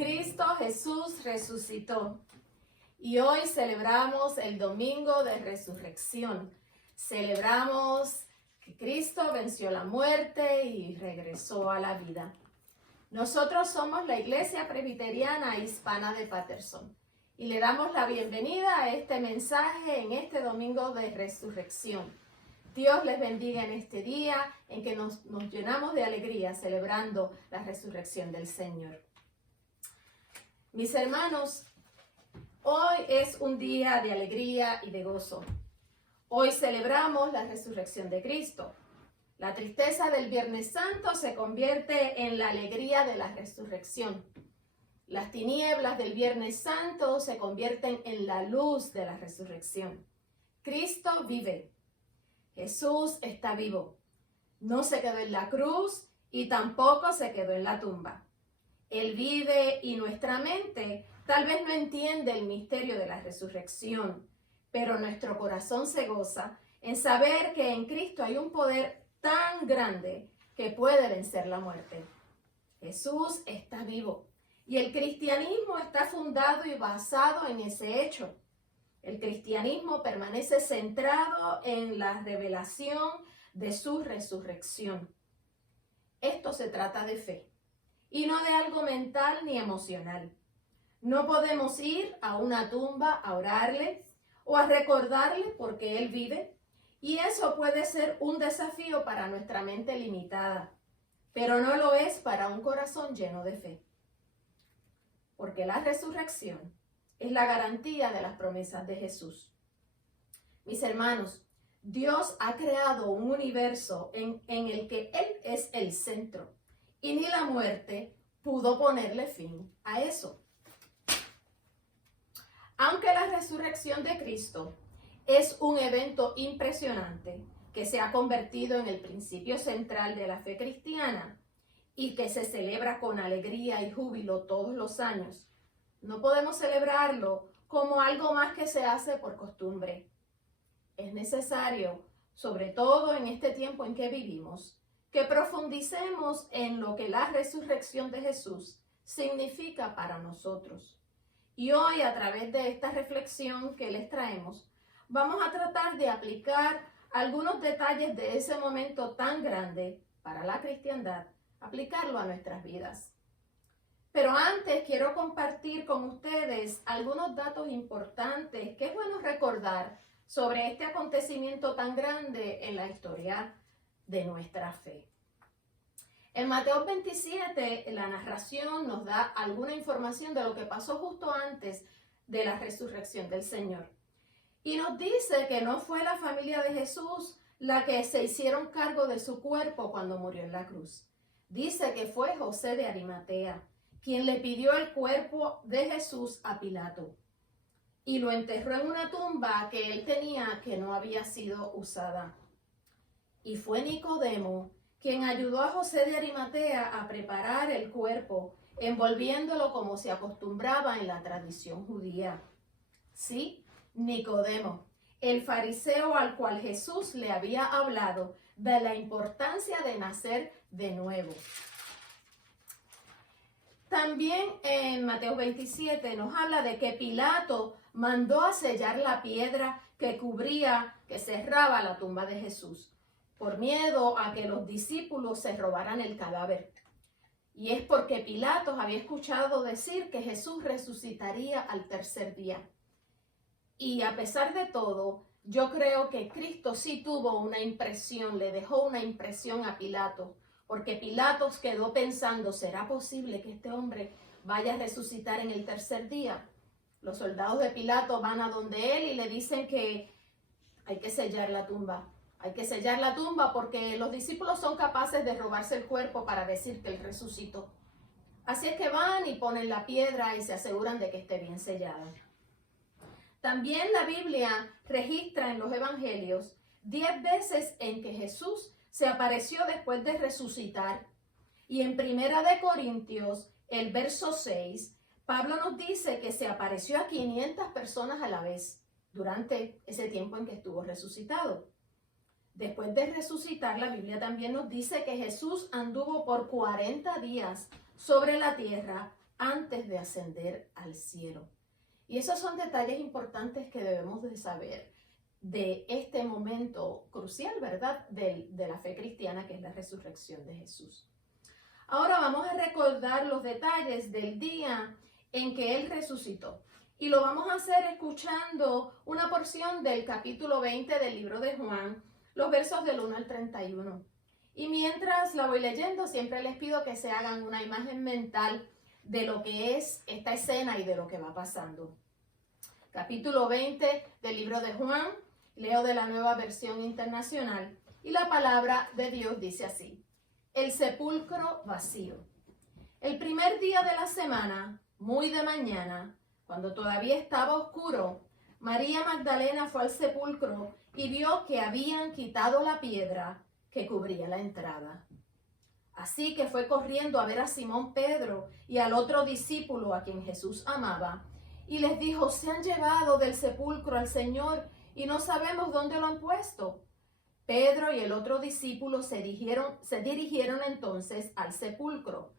Cristo Jesús resucitó y hoy celebramos el domingo de resurrección. Celebramos que Cristo venció la muerte y regresó a la vida. Nosotros somos la Iglesia Presbiteriana Hispana de Paterson y le damos la bienvenida a este mensaje en este domingo de resurrección. Dios les bendiga en este día en que nos llenamos de alegría celebrando la resurrección del Señor. Mis hermanos, hoy es un día de alegría y de gozo. Hoy celebramos la resurrección de Cristo. La tristeza del Viernes Santo se convierte en la alegría de la resurrección. Las tinieblas del Viernes Santo se convierten en la luz de la resurrección. Cristo vive. Jesús está vivo. No se quedó en la cruz y tampoco se quedó en la tumba. Él vive y nuestra mente tal vez no entiende el misterio de la resurrección, pero nuestro corazón se goza en saber que en Cristo hay un poder tan grande que puede vencer la muerte. Jesús está vivo y el cristianismo está fundado y basado en ese hecho. El cristianismo permanece centrado en la revelación de su resurrección. Esto se trata de fe y no de algo mental ni emocional. No podemos ir a una tumba a orarle o a recordarle porque Él vive, y eso puede ser un desafío para nuestra mente limitada, pero no lo es para un corazón lleno de fe. Porque la resurrección es la garantía de las promesas de Jesús. Mis hermanos, Dios ha creado un universo en el que Él es el centro y ni la muerte pudo ponerle fin a eso. Aunque la resurrección de Cristo es un evento impresionante que se ha convertido en el principio central de la fe cristiana y que se celebra con alegría y júbilo todos los años, no podemos celebrarlo como algo más que se hace por costumbre. Es necesario, sobre todo en este tiempo en que vivimos, que profundicemos en lo que la resurrección de Jesús significa para nosotros. Y hoy, a través de esta reflexión que les traemos, vamos a tratar de aplicar algunos detalles de ese momento tan grande para la cristiandad, aplicarlo a nuestras vidas. Pero antes quiero compartir con ustedes algunos datos importantes que es bueno recordar sobre este acontecimiento tan grande en la historia de nuestra fe. En Mateo 27, la narración nos da alguna información de lo que pasó justo antes de la resurrección del Señor. Y nos dice que no fue la familia de Jesús la que se hicieron cargo de su cuerpo cuando murió en la cruz. Dice que fue José de Arimatea quien le pidió el cuerpo de Jesús a Pilato y lo enterró en una tumba que él tenía que no había sido usada. Y fue Nicodemo quien ayudó a José de Arimatea a preparar el cuerpo, envolviéndolo como se acostumbraba en la tradición judía. Sí, Nicodemo, el fariseo al cual Jesús le había hablado de la importancia de nacer de nuevo. También en Mateo 27 nos habla de que Pilato mandó a sellar la piedra que cerraba la tumba de Jesús, por miedo a que los discípulos se robaran el cadáver. Y es porque Pilato había escuchado decir que Jesús resucitaría al tercer día. Y a pesar de todo, yo creo que Cristo sí tuvo una impresión, le dejó una impresión a Pilato, porque Pilatos quedó pensando, ¿será posible que este hombre vaya a resucitar en el tercer día? Los soldados de Pilato van a donde él y le dicen que hay que sellar la tumba. Hay que sellar la tumba porque los discípulos son capaces de robarse el cuerpo para decir que él resucitó. Así es que van y ponen la piedra y se aseguran de que esté bien sellada. También la Biblia registra en los evangelios 10 veces en que Jesús se apareció después de resucitar. Y en Primera de Corintios, el verso 6, Pablo nos dice que se apareció a 500 personas a la vez durante ese tiempo en que estuvo resucitado. Después de resucitar, la Biblia también nos dice que Jesús anduvo por 40 días sobre la tierra antes de ascender al cielo. Y esos son detalles importantes que debemos de saber de este momento crucial, ¿verdad?, de la fe cristiana, que es la resurrección de Jesús. Ahora vamos a recordar los detalles del día en que Él resucitó. Y lo vamos a hacer escuchando una porción del capítulo 20 del libro de Juan, los versos del 1 al 31. Y mientras la voy leyendo, siempre les pido que se hagan una imagen mental de lo que es esta escena y de lo que va pasando. Capítulo 20 del libro de Juan, leo de la Nueva Versión Internacional, y la palabra de Dios dice así: el sepulcro vacío. El primer día de la semana, muy de mañana, cuando todavía estaba oscuro, María Magdalena fue al sepulcro y vio que habían quitado la piedra que cubría la entrada. Así que fue corriendo a ver a Simón Pedro y al otro discípulo a quien Jesús amaba, y les dijo: se han llevado del sepulcro al Señor y no sabemos dónde lo han puesto. Pedro y el otro discípulo se dirigieron entonces al sepulcro.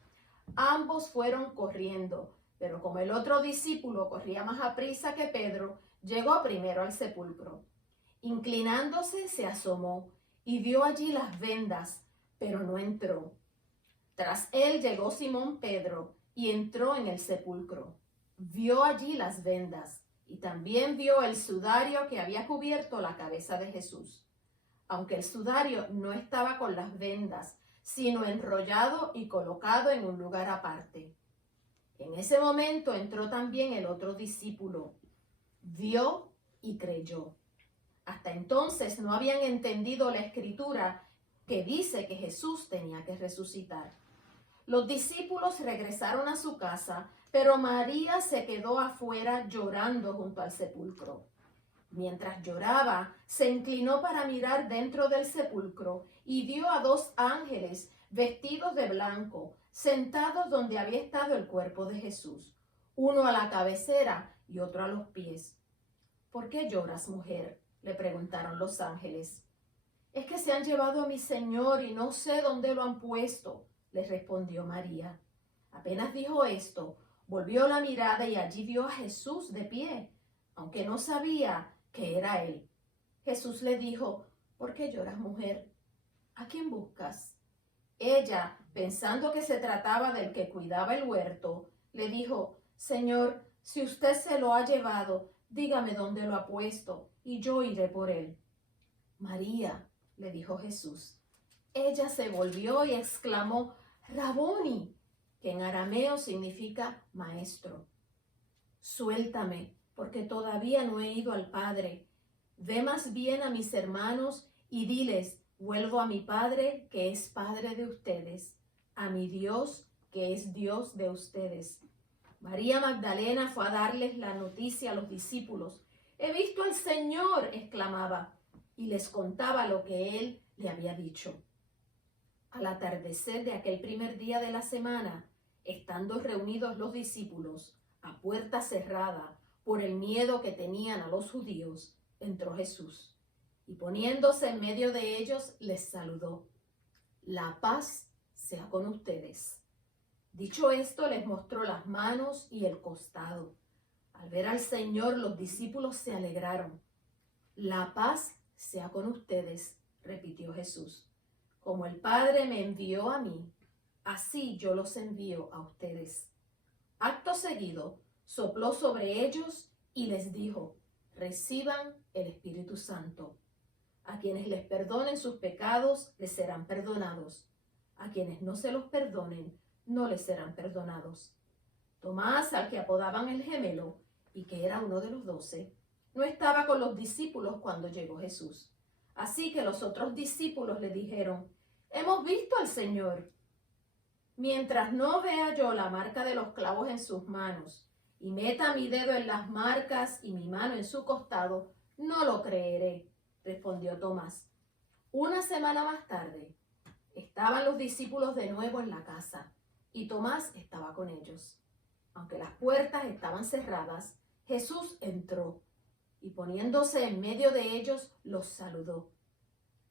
Ambos fueron corriendo, pero como el otro discípulo corría más aprisa que Pedro, llegó primero al sepulcro. Inclinándose, se asomó y vio allí las vendas, pero no entró. Tras él llegó Simón Pedro y entró en el sepulcro. Vio allí las vendas y también vio el sudario que había cubierto la cabeza de Jesús, aunque el sudario no estaba con las vendas, sino enrollado y colocado en un lugar aparte. En ese momento entró también el otro discípulo. Vio y creyó. Hasta entonces no habían entendido la escritura que dice que Jesús tenía que resucitar. Los discípulos regresaron a su casa, pero María se quedó afuera llorando junto al sepulcro. Mientras lloraba, se inclinó para mirar dentro del sepulcro y vio a dos ángeles vestidos de blanco, sentados donde había estado el cuerpo de Jesús, uno a la cabecera y otro a los pies. ¿Por qué lloras, mujer?, le preguntaron los ángeles. Es que se han llevado a mi Señor y no sé dónde lo han puesto, les respondió María. Apenas dijo esto, volvió la mirada y allí vio a Jesús de pie, aunque no sabía que era él. Jesús le dijo: ¿por qué lloras, mujer? ¿A quién buscas? Ella, pensando que se trataba del que cuidaba el huerto, le dijo: Señor, si usted se lo ha llevado, dígame dónde lo ha puesto, y yo iré por él. María, le dijo Jesús. Ella se volvió y exclamó: Raboni, que en arameo significa maestro. Suéltame, porque todavía no he ido al Padre. Ve más bien a mis hermanos y diles: vuelvo a mi Padre, que es Padre de ustedes, a mi Dios, que es Dios de ustedes. María Magdalena fue a darles la noticia a los discípulos. He visto al Señor, exclamaba, y les contaba lo que Él le había dicho. Al atardecer de aquel primer día de la semana, estando reunidos los discípulos, a puerta cerrada, por el miedo que tenían a los judíos, entró Jesús, y poniéndose en medio de ellos, les saludó. La paz sea con ustedes. Dicho esto, les mostró las manos y el costado. Al ver al Señor, los discípulos se alegraron. La paz sea con ustedes, repitió Jesús. Como el Padre me envió a mí, así yo los envío a ustedes. Acto seguido, sopló sobre ellos y les dijo: reciban el Espíritu Santo. A quienes les perdonen sus pecados, les serán perdonados. A quienes no se los perdonen, no les serán perdonados. Tomás, al que apodaban el gemelo, y que era uno de los 12, no estaba con los discípulos cuando llegó Jesús. Así que los otros discípulos le dijeron: hemos visto al Señor. Mientras no vea yo la marca de los clavos en sus manos, y meta mi dedo en las marcas y mi mano en su costado, no lo creeré, respondió Tomás. Una semana más tarde, estaban los discípulos de nuevo en la casa, y Tomás estaba con ellos. Aunque las puertas estaban cerradas, Jesús entró, y poniéndose en medio de ellos, los saludó.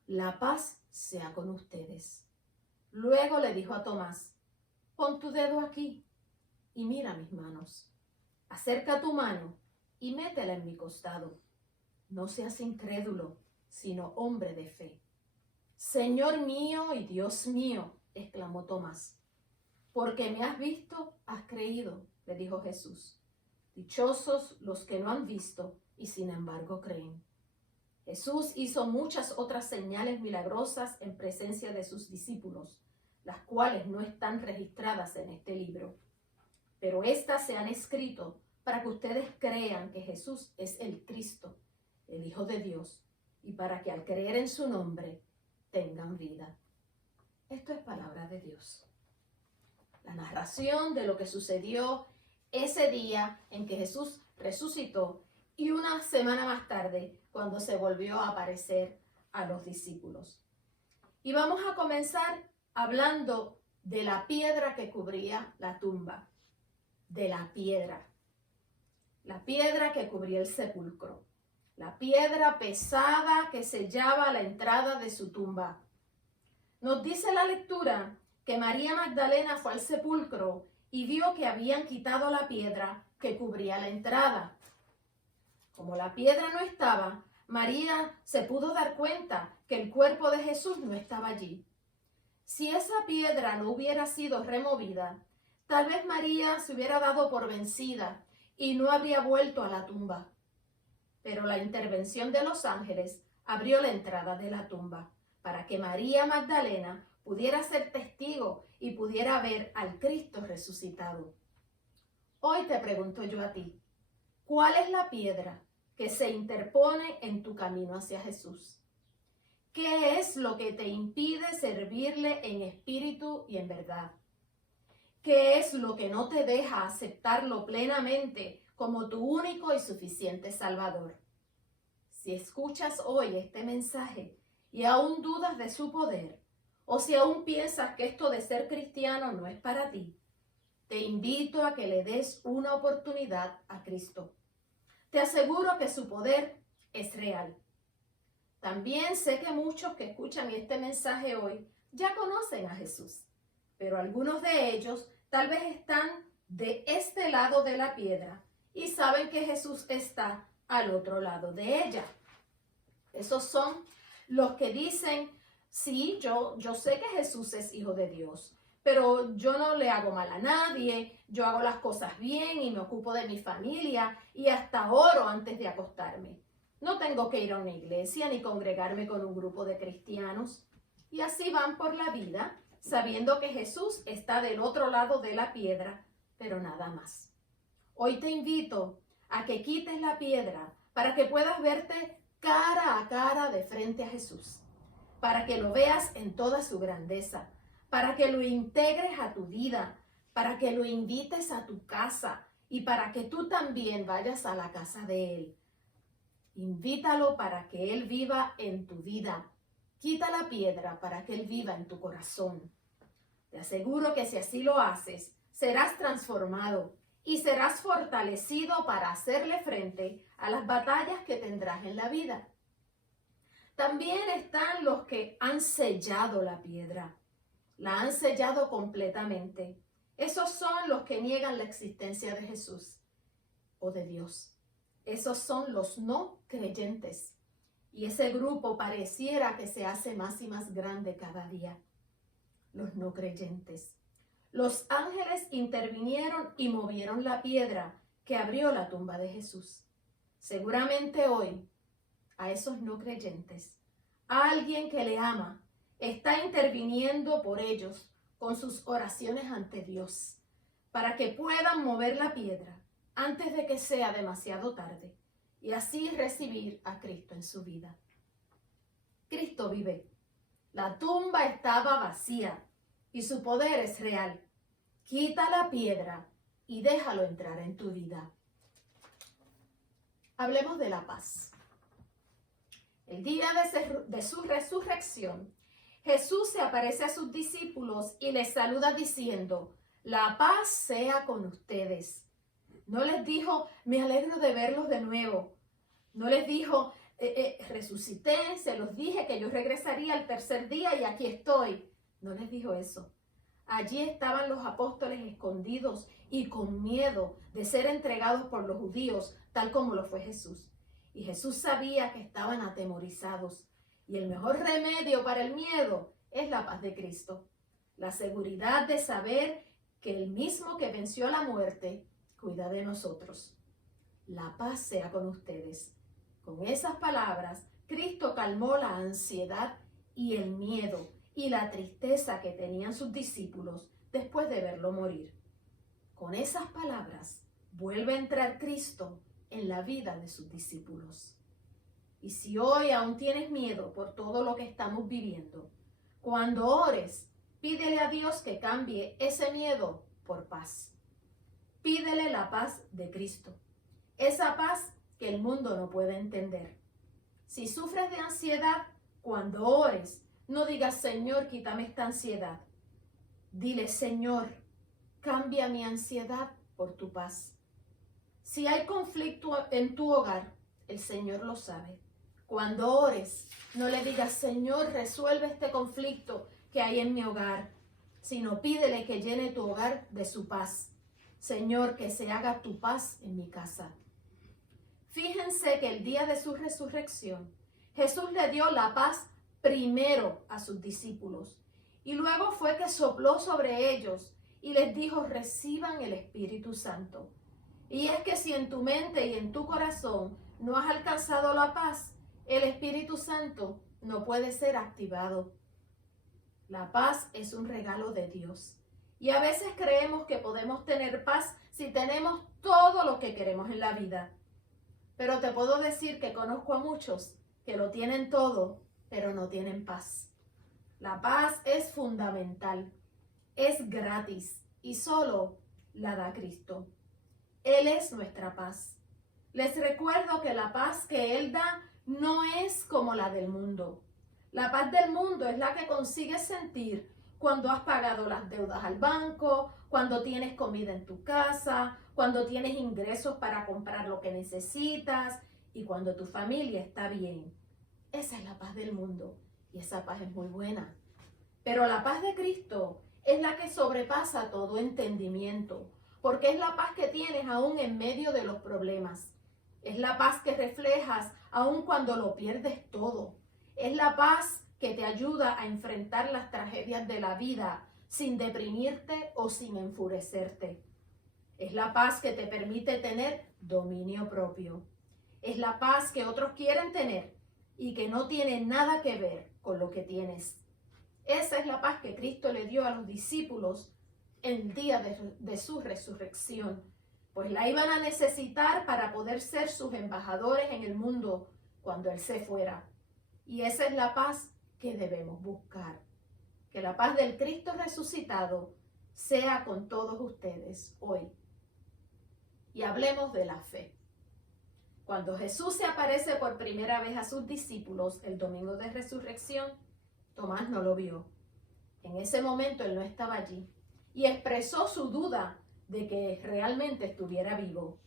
La paz sea con ustedes. Luego le dijo a Tomás: pon tu dedo aquí y mira mis manos. Acerca tu mano y métela en mi costado. No seas incrédulo, sino hombre de fe. Señor mío y Dios mío, exclamó Tomás. Porque me has visto, has creído, le dijo Jesús. Dichosos los que no han visto y sin embargo creen. Jesús hizo muchas otras señales milagrosas en presencia de sus discípulos, las cuales no están registradas en este libro. Pero estas se han escrito para que ustedes crean que Jesús es el Cristo, el Hijo de Dios, y para que al creer en su nombre tengan vida. Esto es palabra de Dios. La narración de lo que sucedió ese día en que Jesús resucitó y una semana más tarde cuando se volvió a aparecer a los discípulos. Y vamos a comenzar hablando de la piedra que cubría la tumba, de la piedra que cubría el sepulcro, la piedra pesada que sellaba la entrada de su tumba. Nos dice la lectura que María Magdalena fue al sepulcro y vio que habían quitado la piedra que cubría la entrada. Como la piedra no estaba, María se pudo dar cuenta que el cuerpo de Jesús no estaba allí. Si esa piedra no hubiera sido removida, tal vez María se hubiera dado por vencida y no habría vuelto a la tumba. Pero la intervención de los ángeles abrió la entrada de la tumba para que María Magdalena pudiera ser testigo y pudiera ver al Cristo resucitado. Hoy te pregunto yo a ti, ¿cuál es la piedra que se interpone en tu camino hacia Jesús? ¿Qué es lo que te impide servirle en espíritu y en verdad? ¿Qué es lo que no te deja aceptarlo plenamente como tu único y suficiente Salvador? Si escuchas hoy este mensaje y aún dudas de su poder, o si aún piensas que esto de ser cristiano no es para ti, te invito a que le des una oportunidad a Cristo. Te aseguro que su poder es real. También sé que muchos que escuchan este mensaje hoy ya conocen a Jesús, pero algunos de ellos tal vez están de este lado de la piedra y saben que Jesús está al otro lado de ella. Esos son los que dicen, sí, yo sé que Jesús es Hijo de Dios, pero yo no le hago mal a nadie, yo hago las cosas bien y me ocupo de mi familia y hasta oro antes de acostarme. No tengo que ir a una iglesia ni congregarme con un grupo de cristianos. Y así van por la vida, sabiendo que Jesús está del otro lado de la piedra, pero nada más. Hoy te invito a que quites la piedra para que puedas verte cara a cara de frente a Jesús, para que lo veas en toda su grandeza, para que lo integres a tu vida, para que lo invites a tu casa y para que tú también vayas a la casa de Él. Invítalo para que Él viva en tu vida. Quita la piedra para que Él viva en tu corazón. Te aseguro que si así lo haces, serás transformado y serás fortalecido para hacerle frente a las batallas que tendrás en la vida. También están los que han sellado la piedra. La han sellado completamente. Esos son los que niegan la existencia de Jesús o de Dios. Esos son los no creyentes. Y ese grupo pareciera que se hace más y más grande cada día. Los no creyentes. Los ángeles intervinieron y movieron la piedra que abrió la tumba de Jesús. Seguramente hoy, a esos no creyentes, a alguien que le ama, está interviniendo por ellos con sus oraciones ante Dios, para que puedan mover la piedra antes de que sea demasiado tarde y así recibir a Cristo en su vida. Cristo vive. La tumba estaba vacía y su poder es real. Quita la piedra y déjalo entrar en tu vida. Hablemos de la paz. El día de su resurrección, Jesús se aparece a sus discípulos y les saluda diciendo, la paz sea con ustedes. No les dijo, me alegro de verlos de nuevo. No les dijo, resucité, se los dije que yo regresaría al tercer día y aquí estoy. No les dijo eso. Allí estaban los apóstoles escondidos y con miedo de ser entregados por los judíos, tal como lo fue Jesús. Y Jesús sabía que estaban atemorizados. Y el mejor remedio para el miedo es la paz de Cristo. La seguridad de saber que el mismo que venció a la muerte cuida de nosotros. La paz sea con ustedes. Con esas palabras, Cristo calmó la ansiedad y el miedo y la tristeza que tenían sus discípulos después de verlo morir. Con esas palabras, vuelve a entrar Cristo en la vida de sus discípulos. Y si hoy aún tienes miedo por todo lo que estamos viviendo, cuando ores, pídele a Dios que cambie ese miedo por paz. Pídele la paz de Cristo, esa paz que el mundo no puede entender. Si sufres de ansiedad, cuando ores, no digas, Señor, quítame esta ansiedad. Dile, Señor, cambia mi ansiedad por tu paz. Si hay conflicto en tu hogar, el Señor lo sabe. Cuando ores, no le digas, Señor, resuelve este conflicto que hay en mi hogar, sino pídele que llene tu hogar de su paz. Señor, que se haga tu paz en mi casa. Fíjense que el día de su resurrección, Jesús le dio la paz primero a sus discípulos y luego fue que sopló sobre ellos y les dijo, reciban el Espíritu Santo. Y es que si en tu mente y en tu corazón no has alcanzado la paz, el Espíritu Santo no puede ser activado. La paz es un regalo de Dios. Y a veces creemos que podemos tener paz si tenemos todo lo que queremos en la vida. Pero te puedo decir que conozco a muchos que lo tienen todo, pero no tienen paz. La paz es fundamental, es gratis y solo la da Cristo. Él es nuestra paz. Les recuerdo que la paz que Él da no es como la del mundo. La paz del mundo es la que consigues sentir cuando has pagado las deudas al banco, cuando tienes comida en tu casa, cuando tienes ingresos para comprar lo que necesitas y cuando tu familia está bien. Esa es la paz del mundo y esa paz es muy buena. Pero la paz de Cristo es la que sobrepasa todo entendimiento, porque es la paz que tienes aún en medio de los problemas. Es la paz que reflejas aún cuando lo pierdes todo. Es la paz que te ayuda a enfrentar las tragedias de la vida sin deprimirte o sin enfurecerte. Es la paz que te permite tener dominio propio. Es la paz que otros quieren tener y que no tiene nada que ver con lo que tienes. Esa es la paz que Cristo le dio a los discípulos el día de su resurrección, pues la iban a necesitar para poder ser sus embajadores en el mundo cuando Él se fuera. Y esa es la paz que debemos buscar. Que la paz del Cristo resucitado sea con todos ustedes hoy. Y hablemos de la fe. Cuando Jesús se aparece por primera vez a sus discípulos el domingo de resurrección, Tomás no lo vio. En ese momento él no estaba allí y expresó su duda de que realmente estuviera vivo.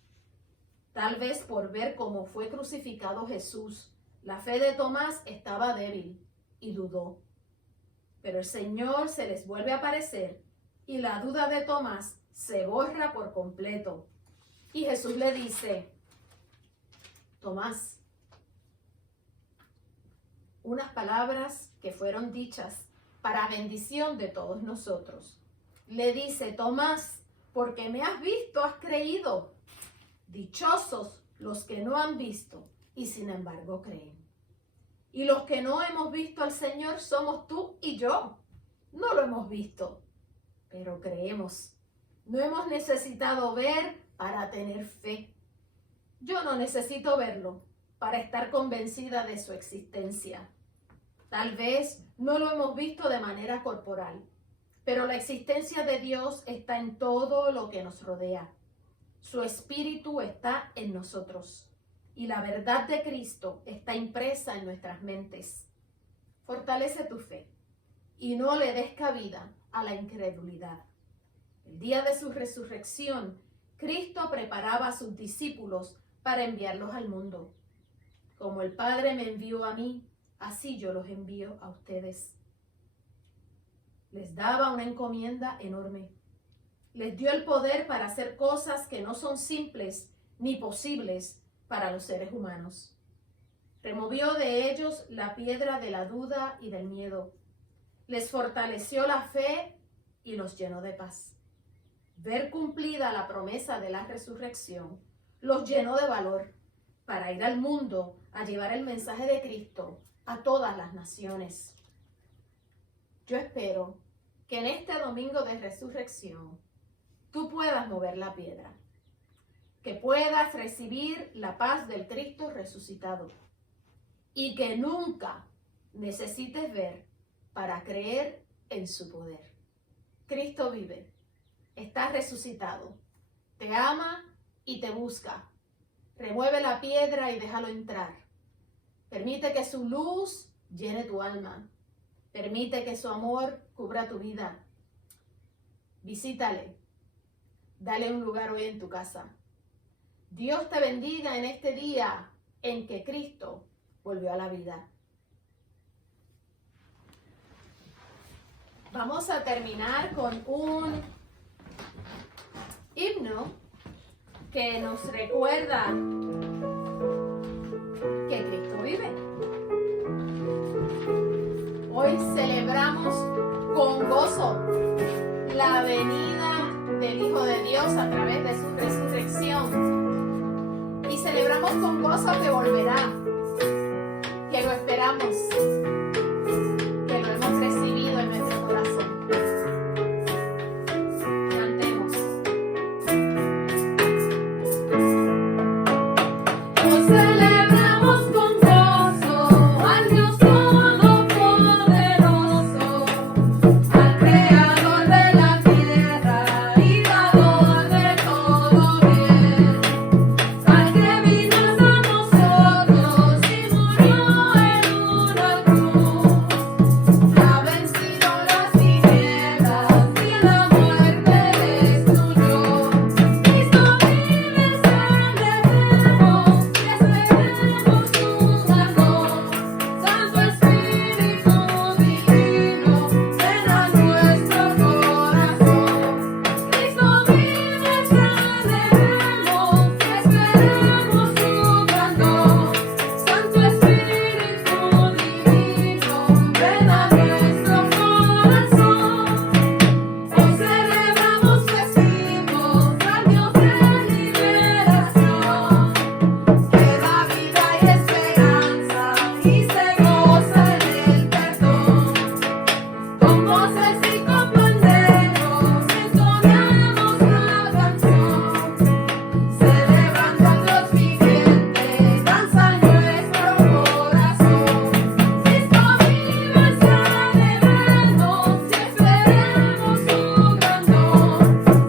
Tal vez por ver cómo fue crucificado Jesús, la fe de Tomás estaba débil y dudó. Pero el Señor se les vuelve a aparecer y la duda de Tomás se borra por completo. Y Jesús le dice, Tomás, unas palabras que fueron dichas para bendición de todos nosotros. Le dice, Tomás, porque me has visto, has creído. Dichosos los que no han visto y sin embargo creen. Y los que no hemos visto al Señor somos tú y yo. No lo hemos visto, pero creemos. No hemos necesitado ver para tener fe. Yo no necesito verlo para estar convencida de su existencia. Tal vez no lo hemos visto de manera corporal, pero la existencia de Dios está en todo lo que nos rodea. Su espíritu está en nosotros y la verdad de Cristo está impresa en nuestras mentes. Fortalece tu fe y no le des cabida a la incredulidad. El día de su resurrección, Cristo preparaba a sus discípulos para enviarlos al mundo. Como el Padre me envió a mí, así yo los envío a ustedes. les daba una encomienda enorme. Les dio el poder para hacer cosas que no son simples ni posibles para los seres humanos. Removió de ellos la piedra de la duda y del miedo. Les fortaleció la fe y los llenó de paz. Ver cumplida la promesa de la resurrección los llenó de valor para ir al mundo a llevar el mensaje de Cristo a todas las naciones. Yo espero que en este domingo de resurrección tú puedas mover la piedra, que puedas recibir la paz del Cristo resucitado y que nunca necesites ver para creer en su poder. Cristo vive, está resucitado, te ama y te busca. Remueve la piedra y déjalo entrar. Permite que su luz llene tu alma. Permite que su amor cubra tu vida. Visítale. Dale un lugar hoy en tu casa. Dios te bendiga en este día en que Cristo volvió a la vida. Vamos a terminar con un himno que nos recuerda que Cristo vive. Hoy celebramos con gozo la venida del Hijo de Dios a través de su resurrección. Y celebramos con gozo que volverá, que lo esperamos, que lo hemos recibido en nuestro corazón. Cantemos. Hoy celebramos con gozo al Dios Todopoderoso, al Creador de la tierra y dador de todo bien, al que vino hasta nosotros y murió en una cruz, ha vencido las tinieblas y la muerte destruyó. Cristo vive, celebremos y esperemos su amor. Santo Espíritu Divino, ven a nuestro corazón. Cristo vive, celebremos y esperemos su amor. Santo Espíritu Divino, ven a nuestro corazón. Hoy celebramos festivos al Dios de liberación, que da vida y esperanza y se goza en el perdón. Con voces y con panderos entonamos la canción, celebrando al Dios viviente, danza nuestro corazón. Cristo vive, celebremos y esperemos su grandor.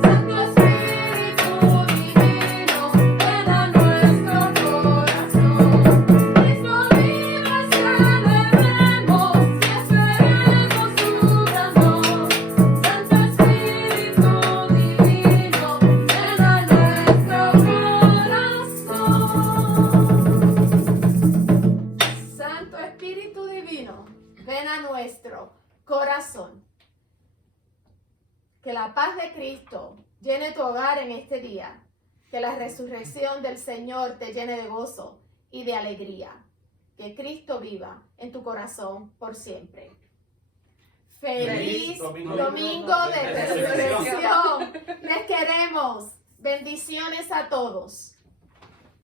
Santo Espíritu Divino, ven a nuestro corazón. Cristo vive, celebremos y esperemos su grandor. Santo Espíritu Divino, ven a nuestro corazón. Santo Espíritu Divino, ven a nuestro corazón. Que la paz de Cristo llene tu hogar en este día. Que la resurrección del Señor te llene de gozo y de alegría. Que Cristo viva en tu corazón por siempre. Feliz domingo de resurrección. Les queremos. Bendiciones a todos.